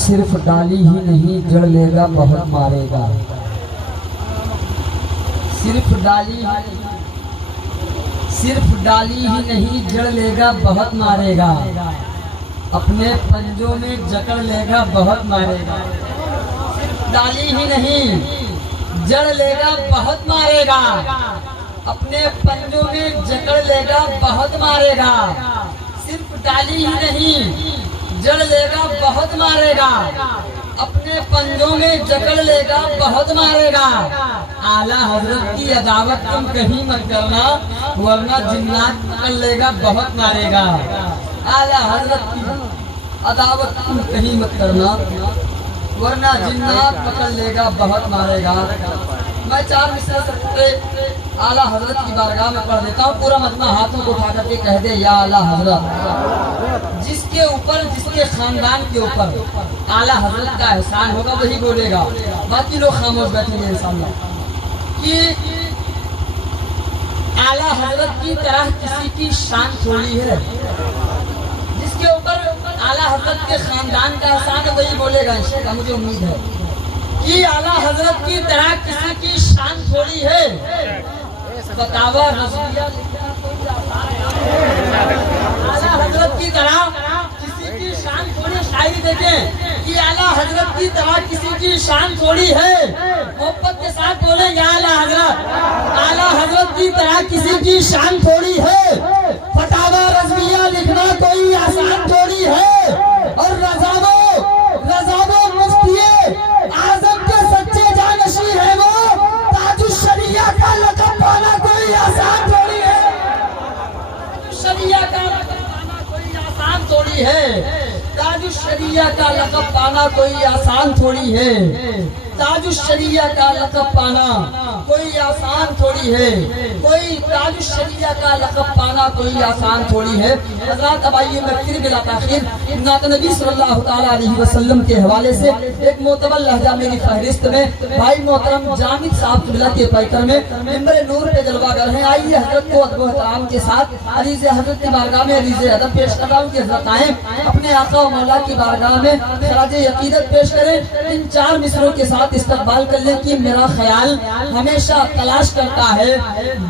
सिर्फ डाली ही नहीं जड़ लेगा बहुत मारेगा। सिर्फ डाली ही नहीं जड़ लेगा बहुत मारेगा। अपने पंजों में जकड़ लेगा बहुत मारेगा। सिर्फ डाली ही नहीं जड़ लेगा बहुत मारेगा। अपने पंजों में जकड़ लेगा बहुत मारेगा। सिर्फ डाली ही नहीं जड़ लेगा बहुत मारेगा। अपने पंजों में जकड़ लेगा बहुत मारेगा। आला हजरत की अदावत तुम कहीं मत करना, वरना जिन्नात पकड़ लेगा बहुत मारेगा। आला हजरत की अदावत तुम कहीं मत करना, वरना जिन्नात पकड़ लेगा बहुत मारेगा। मैं 4 मिसरे से आला हजरत की बारगाह में पढ़ देता हूँ। पूरा मजमा हाथों को उठा करके कह दे, या आला हजरत। जिसके ऊपर, जिसके खानदान के ऊपर आला हजरत का एहसान होगा वही बोलेगा, बाकी लोग खामोश बैठेंगे इंशाअल्लाह। कि आला हजरत की तरह किसी की शान थोड़ी है। जिसके ऊपर आला हजरत के खानदान का एहसान है वही बोलेगा इंशाअल्लाह। मुझे उम्मीद है कि आला हजरत की तरह किसी की शान थोड़ी है। बतावा रज़िया आला हजरत की तरह किसी की शान थोड़ी। शायरी देखें कि आला हजरत की तरह किसी की शान थोड़ी है। मोहब्बत के साथ बोले, या आला हजरत। आला हजरत की तरह किसी की शान थोड़ी है। फतावा रज़िया लिखना कोई आसान थोड़ी है। और रज़ावो मुफ्ती आजम के सच्चे जानशी है वो। ताजुश शरिया का लक़ब पाना कोई आसान थोड़ी है। ताजुश शरिया का लक़ब पाना कोई आसान थोड़ी है। ताजुश शरिया का लक़ब पाना कोई आसान थोड़ी है। ताजुश शरिया का लक़ब पाना कोई आसान थोड़ी है। कोई ताजुश शरिया का लक़ब पाना कोई आसान थोड़ी है। हज़रात अब आइए मैं फिर बिला ताख़ीर नात नबी सल्लल्लाहु तआला अलैहि वसल्लम के हवाले से एक मोतबर लहजा मेरी फहरिस्त में भाई मोहतरम जामिद साहब क़िबला के पैकर में मिंबर नूर पे जलवागर हैं। आइए हजरत को अदब एहतराम के साथ अरीज़ हजरत की बारगाह में अरीज़ अदब पेश कर रहा हूँ कि हजरत आए अपने आका व मौला की बारगाह में खराज अकीदत पेश करें। इन 4 मिसरों के साथ इस्तकबाल कर लें कि मेरा ख्याल हमेशा तलाश करता है,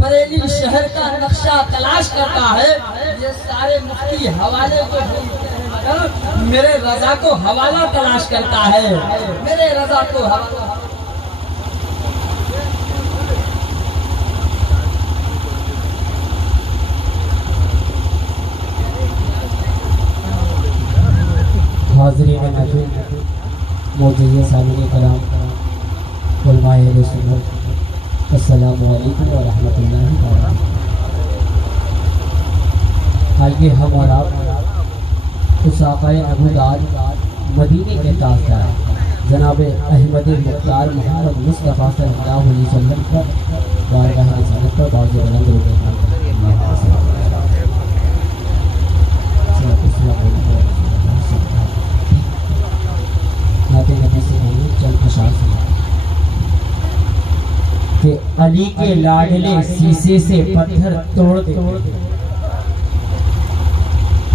बरेली शहर का नक्शा तलाश करता है। ये सारे मुफ्ती हवाले को ढूंढते हैं मगर मेरे रजा को हवाला तलाश करता है। मेरे रजा को हाज़रीन महफिल मोअज़्ज़िज़ सामिन कलाम उलमाए अहले सुन्नत अस्सलामु अलैकुम व रहमतुल्लाहि व बरकातहू। आइए हम और आप उस आक़ाए अबूदाद मदीने के ताजदार जनाब अहमद मुख्तार मोहम्मद मुस्तफ़ा सल्लल्लाहु अलैहि वसल्लम पर बारगाह रिसालत पर बाज़ बुलंद रुकूअत कि अली के लाडले शीशे से पत्थर तोड़ देते हैं।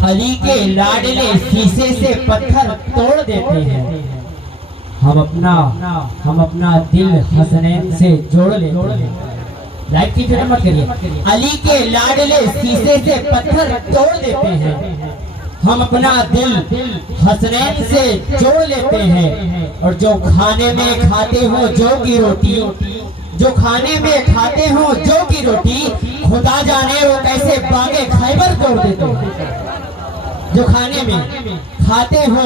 अली के लाडले शीशे से पत्थर तोड़ देते हैं। हम अपना दिल हसनैन से जोड़ लेते हैं। लाइट की फिक्र मत करिए। अली के लाडले शीशे से पत्थर तोड़ देते हैं। हम अपना दिल हसनैन से जोड़ लेते हैं। और जो खाने में खाते हो जो की रोटी, जो खाने में खाते हो जो की रोटी, खुदा जाने वो कैसे बागे खैबर तोड़ देते हैं। जो खाने में खाते हो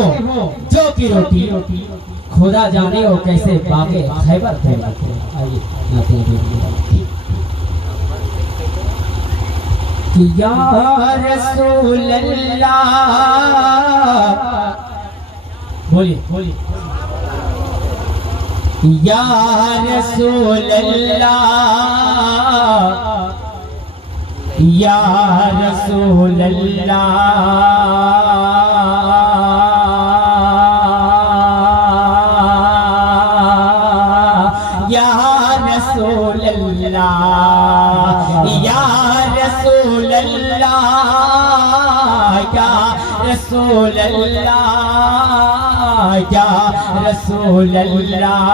जो की रोटी, खुदा जाने वो कैसे बागे खैबर तोड़ देते हैं। आइए या रसूल अल्लाह बोलिए या रसूल अल्लाह या रसूल अल्लाह या रसूल अल्लाह या रसूल अल्लाह या रसूल अल्लाह या रसूल अल्लाह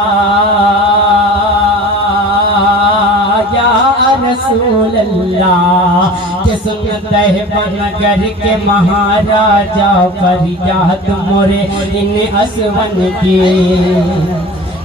या रसूल अल्लाह के सुनते है बनगर के महाराजा फरियाद मोरे इन असवन की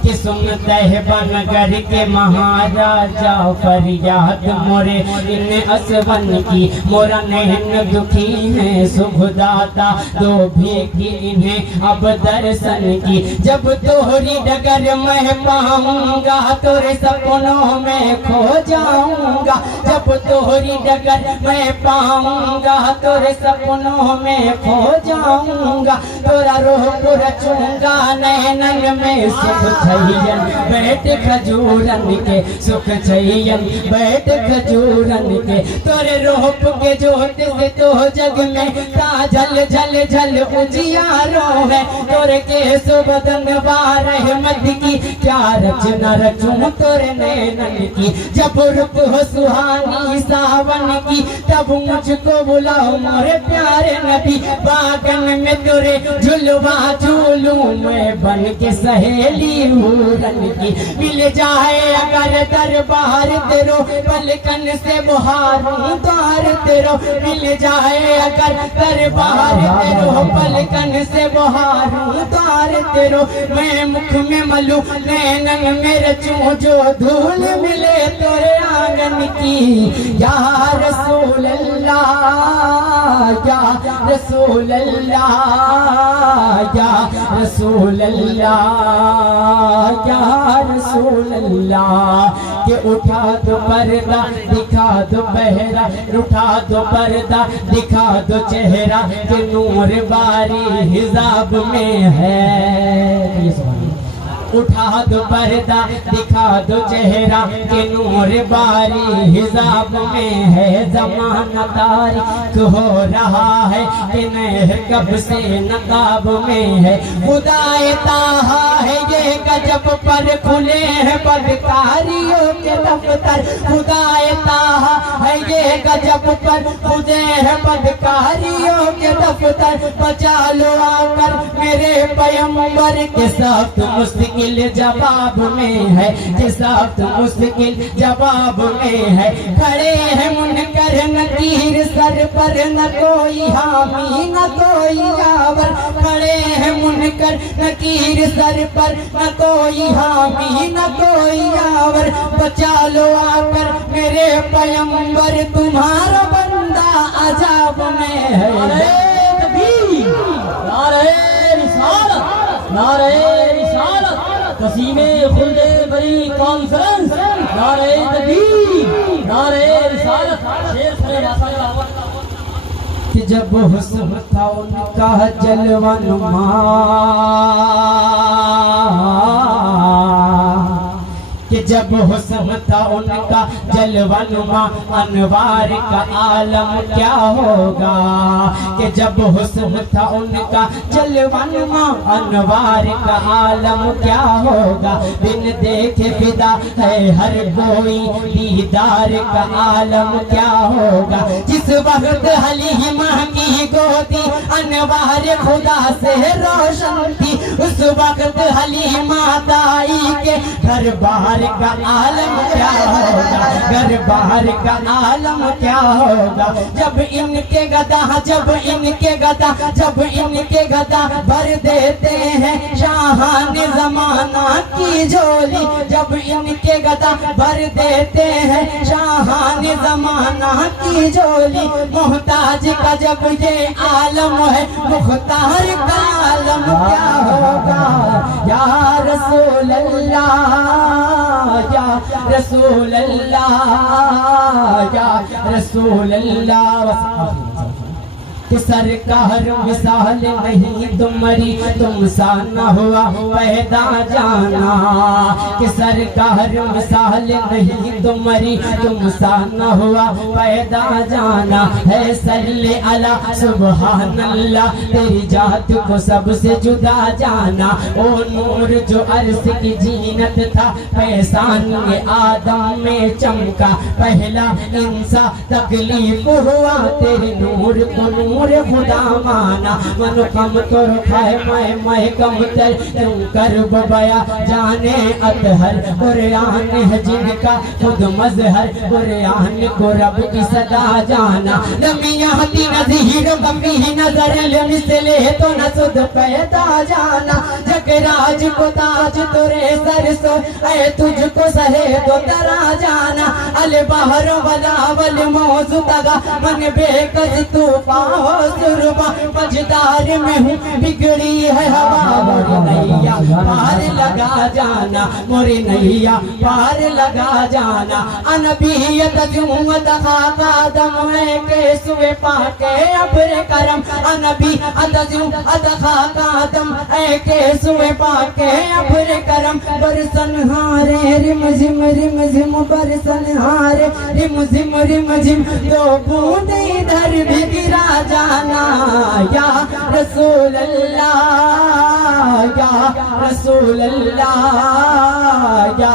कि सुनते है बनगर के महाराजा फरियाद मोरे इन असवन की मोरा नैन दुखी है सुखदाता दो भेगी इन्हें अब दर्शन की जब तोहरी डगर मैं पाऊंगा तोरे सपनों में खो जाऊंगा जब तोहरी डगर मैं पाऊंगा तोरे सपनों में खो जाऊंगा तोरा रोह पुरचूंगा नैनन में सुख छैयन बैठ खजूरन के सुख छैयन बैठ खजूरन के तोरे रूप के ज्योति से तो जग में काजल झल झल उजियारो है तोरे के सुबदन रहमत की क्या रचना रचूं तोरे नैनन की जब रूप हो सुहानी सावन की तब मुझको बुलाओ मोरे प्यारे नबी बागन में तोरे झुलवा झूलूं मैं बन के सहेली रन की मिल जाए अगर दरबार तेरो पलकन से बुहारूं द्वार तेरो मिल जाए अगर दरबार तेरो पलकन से बुहारूं द्वार तेरो मैं मुख में मलूं नैनन में रचूं जो धूल मिले तोरे आंगन की या रसूल अल्लाह या रसूल अल्लाह या रसूल अल्लाह या रसूल अल्लाह के उठा दो पर्दा दिखा दो पहरा उठा दो पर्दा दिखा दो चेहरा के नूर बारी हिजाब में है उठा दो पर्दा दिखा दो चेहरा के नूर बारी हिजाब में है जमाना तारीख हो रहा है कि नहर कब से नकाब में है खुदाए ताहा है ये गजब पर खुले हैं बदकारियों के दफ्तर खुदाए ताहा है ये गजब पर खुदे हैं बदकारियों के दफ्तर बचा लो आकर मेरे पैगंबर के साथ मुस्लिम जवाब में है कि सख्त मुश्किल जवाब में है खड़े हैं मुनकर नकीर सर पर न कोई हामी न कोई यावर खड़े हैं मुनकर नकीर सर पर न कोई हामी न कोई यावर बचा लो आकर मेरे पैगंबर तुम्हारा बंदा अजाब में है नारे रिसालत कसीमे खुल्दे बरी कॉन्फ्रेंस नारे तकबीर नारे रिसालत शेर सुने माशाअल्लाह कि जब हुस्न था उनका जलवा नुमा कि जब हुस्न था उनका जलवा नुमा अनवार का आलम क्या होगा कि जब हुस्न था उनका जलवा नुमा अनवार का आलम क्या होगा बिन देखे फिदा है हर कोई दीदार का आलम क्या होगा जिस वक्त हलीमा की गोदी अनवार खुदा से रोशन थी उस वक्त हलीमा दाई के घर बाहर का आलम क्या होगा घर बाहर का आलम क्या होगा जब इनके गदा भर देते हैं शाहान जमाना की झोली जब इनके गदा भर देते हैं शाहान जमाना की झोली मोहताज का जब ये आलम है मुख्तार का आलम क्या होगा या रसूल अल्लाह या रसूल अल्लाह या रसूल अल्लाह कि सरकार मिसाल नहीं तुम्हारी तुम सा न हुआ पैदा जाना कि सरकार मिसाल नहीं तुम्हारी तुम सा न हुआ पैदा जाना है सल्ले अला सुबहान अल्लाह तेरी जात को सबसे जुदा जाना ओ नूर जो अर्श की जीनत था पहचान आदम में चमका पहला इंसा तकलीफ हुआ तेरे नूर को नूर मोरे खुदा माना मन कम तो रुखाए मैं कम चल तुम कर बया जाने अतहर कुरान है जिनका खुद मजहर कुरान को रब की सदा जाना लमियाती नज़ीर कभी नजर मिसले तो न सुध पैदा जाना जगराज को ताज तुरे सर सो ऐ तुझको सहे तो तरा जाना अल बहर वला वल मौजू तगा मन बेकस तू पाहो सुरबा मझदार में हूँ बिगड़ी है हवा मोरी नैया पार लगा जाना मोरी नैया पार लगा जाना अनबियत जुमत खादम के सुए पाके अब्र करम अनबी अदजू अदखा कादम के सुए पाके अब्र करम बरसन हारे रिम झिम बरसन हारे रिम झिम दो बूंद इधर भी गिरा जाना या रसूल अल्लाह या रसूल अल्लाह या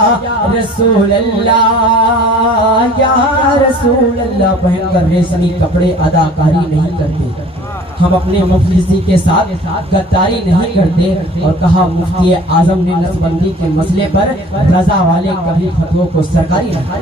रसूल अल्लाह या रसूल अल्लाह। पहनकर रेशमी कपड़े अदाकारी नहीं करते, हम अपने मुफलिसी के साथ गद्दारी नहीं करते। और कहा मुफ्ती आजम ने नसबंदी के मसले पर रजा वाले कभी फतवों को सरकारी रखा।